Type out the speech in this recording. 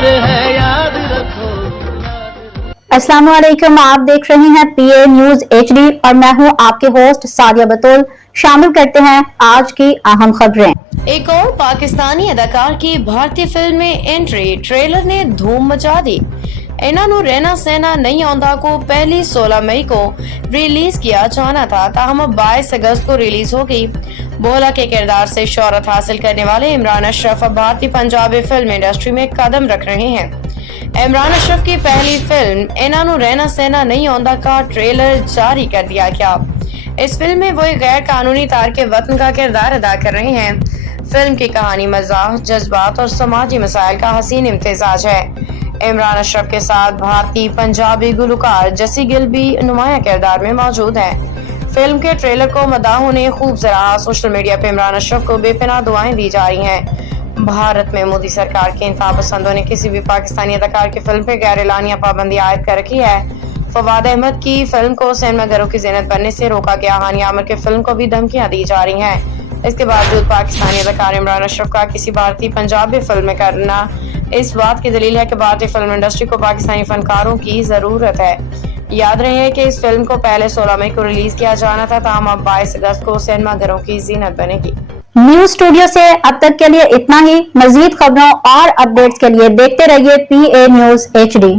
प्यार है याद रखो। अस्सलाम वालेकुम, आप देख रहे हैं PA न्यूज HD और मैं हूं आपके होस्ट सादिया बतूल। शामिल करते हैं आज की अहम खबरें। एक और पाकिस्तानी अदाकार की भारतीय फिल्म में एंट्री, ट्रेलर ने धूम मचा दी। इन्हां नूं रहना सहना नहीं आउंदा को पहली 16 मई को रिलीज किया जाना था, ताहम 22 अगस्त को रिलीज हो गई। बोला के किरदार से शोहरत हासिल करने वाले इमरान अशरफ अब भारतीय पंजाबी फिल्म इंडस्ट्री में कदम रख रहे हैं। इमरान अशरफ की पहली फिल्म इन्हां नूं रहना सहना नहीं आउंदा का ट्रेलर जारी कर दिया गया। इस फिल्म में वो एक गैर कानूनी तारके वतन का किरदार अदा कर रहे हैं। फिल्म की कहानी मज़ाह, जज्बात और समाजी मसाइल का हसीन इम्तिजाज है। इमरान अशरफ के साथ भारतीय पंजाबी गुलकार जसी गिल भी नुमाया किरदार में मौजूद है। फिल्म के ट्रेलर को मदाहों ने खूब सराहा। सोशल मीडिया पे इमरान अशरफ को बेपनाह दुआएं दी जा रही हैं। भारत में मोदी सरकार के इंतहा पसंदों ने किसी भी पाकिस्तानी अदाकार की फिल्म पे गैर एलानिया पाबंदी आयद कर रखी है। फवाद अहमद की फिल्म को सिनेमाघरों की ज़ीनत बनने से रोका गया। हानिया आमिर की फिल्म को भी धमकियां दी जा रही हैं। इसके बावजूद पाकिस्तानी अदाकार इमरान अशरफ का किसी भारतीय पंजाबी फिल्म में करना इस बात की दलील है कि भारतीय फिल्म इंडस्ट्री को पाकिस्तानी फनकारों की जरूरत है। याद रहे कि इस फिल्म को पहले 16 मई को रिलीज किया जाना था, ताहम अब 22 अगस्त को सिनेमाघरों की ज़ीनत बनेगी। न्यूज स्टूडियो से अब तक के लिए इतना ही। मजीद खबरों और अपडेट्स के लिए देखते रहिए PA न्यूज HD।